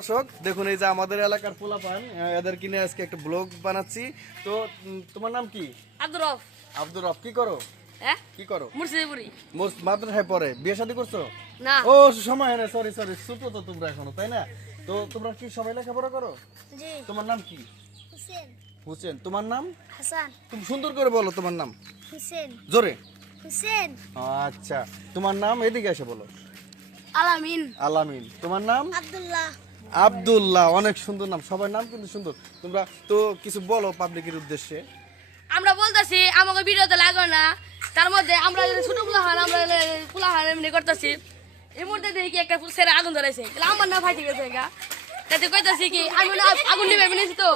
দর্শক দেখুন এই যে আমাদের এলাকার পোলাপান এদের কিনে আজকে একটা ব্লগ বানাচ্ছি। তো তোমার নাম কি? আব্দুর রফ। আব্দুর রফ। কি করো? হ্যাঁ, কি করো? মুর্শিদপুরি। মাদ্রাসায় পড়ে। বিয়ে শাদী করছো? না। ও সময় হয় না, সরি ছোট তো তোমরা এখনো, তাই না? তো তোমরা কি সবাই লেখাপড়া করো? জি। তোমার নাম কি? হুসেন। হোসেন। তোমার নাম? হাসান। তুমি সুন্দর করে বলো তোমার নাম হুসেন। জোরে। হুসেন। আচ্ছা, তোমার নাম? এদিকে এসে বলো। আলামিন। আলামিন। তোমার নাম? আব্দুল্লাহ। আব্দুল্লাহ। অনেক সুন্দর নাম, সবার নাম কিন্তু সুন্দর। তোমরা তো কিছু বলো পাবলিকের উদ্দেশ্যে। আমরা বলতেছি আমাকে ভিডিওতে লাগবে না, তার মধ্যে আমরা ছোট কুলাহান আমরা কুলাহান এমনি করতেছি। এই মুহূর্তে দেখি একটা ছেলে আগুন ধরেছে, আমার না ফাইটে গেছে গা। তাতে কইতাছি কি আমি আগুন নিবে নিয়েছি তো,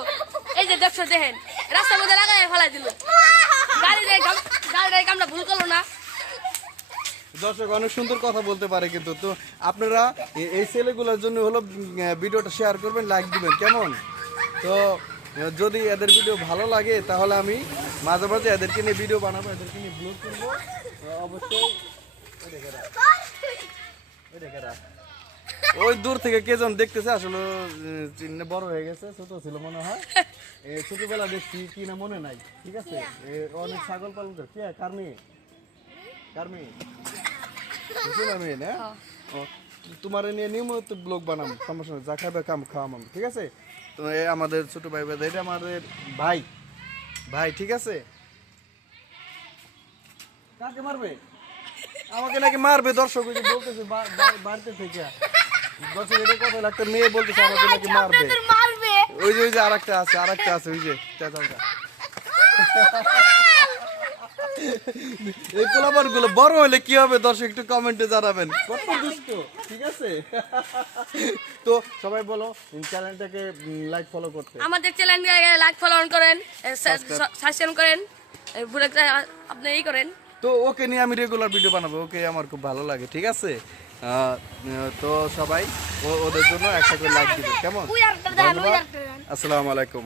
এই যে দেখছো দেখেন রাস্তার মধ্যে লাগাই ফেলাই দিল। গাড়ি আমরা ভুল করলো না। দর্শক অনেক সুন্দর কথা বলতে পারে কিন্তু। তো আপনারা এই ছেলেগুলোর জন্য হলো ভিডিওটা শেয়ার করবেন, লাইক দিবেন, কেমন? তো যদি এদের ভিডিও ভালো লাগে তাহলে আমি মাঝে মাঝে এদেরকে নিয়ে ভিডিও বানাবো, এদেরকে নিয়ে ব্লগ করবো অবশ্যই। ওই দূর থেকে কে যেন দেখতেছে, আসলে চিহ্ন বড় হয়ে গেছে, ছোট ছিল মনে হয়। ছোটবেলা দেখছি কি না মনে নাই, ঠিক আছে? অনেক ছাগল পালন করে। কে? কার মেয়ে? কার মেয়ে? হুসেনের মেয়ে না? ও, তোমার নিয়ে নিয়মিত ব্লগ বানাম, সমস্যা নেই, যা খাবে খাওয়াম, ঠিক আছে? তো আমাদের ছোট ভাই ভাই, এটা আমাদের ভাই ভাই, ঠিক আছে? কাকে মারবে? আমাকে নাকি মারবে। দর্শক ওই যে বলতেছে বাড়িতে থেকে, দর্শক এটা কথা একটা মেয়ে বলতেছে আমাকে নাকি মারবে। মারবে। ওই যে আরেকটা আছে ওই যে চেঁচালটা। এই পোলাপান গুলো বড় হলে কি হবে দর্শক একটু কমেন্টে জানাবেন। কত দুষ্ট, ঠিক আছে? তো সবাই বলো চ্যানেলটাকে লাইক ফলো করতে। আমাদের চ্যানেলকে লাইক ফলো করেন, সাবস্ক্রাইব করেন, আপনি এই করেন। তো ওকে নিয়ে আমি রেগুলার ভিডিও বানাবো, ওকে আমার খুব ভালো লাগে, ঠিক আছে? তো সবাই ওদের জন্য একটা করে লাইক দিবেন, কেমন? ধন্যবাদ। আসসালামু আলাইকুম।